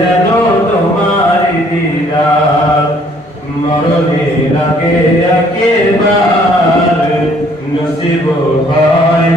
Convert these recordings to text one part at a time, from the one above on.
যেন তোমার দিদার মরণের আগে একেবার নসিব হয়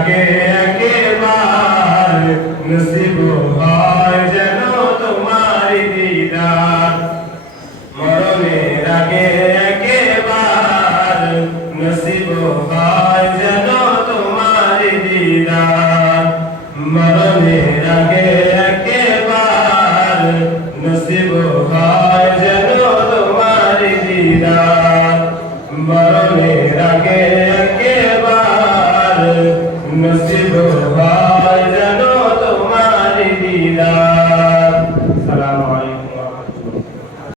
আগে একেবার নসিব হয় যেন তোমার দিদার মরণের আগে একেবার নসিব হয় যেন তোমার দিদার মরণের আগে একেবার নসিব হয়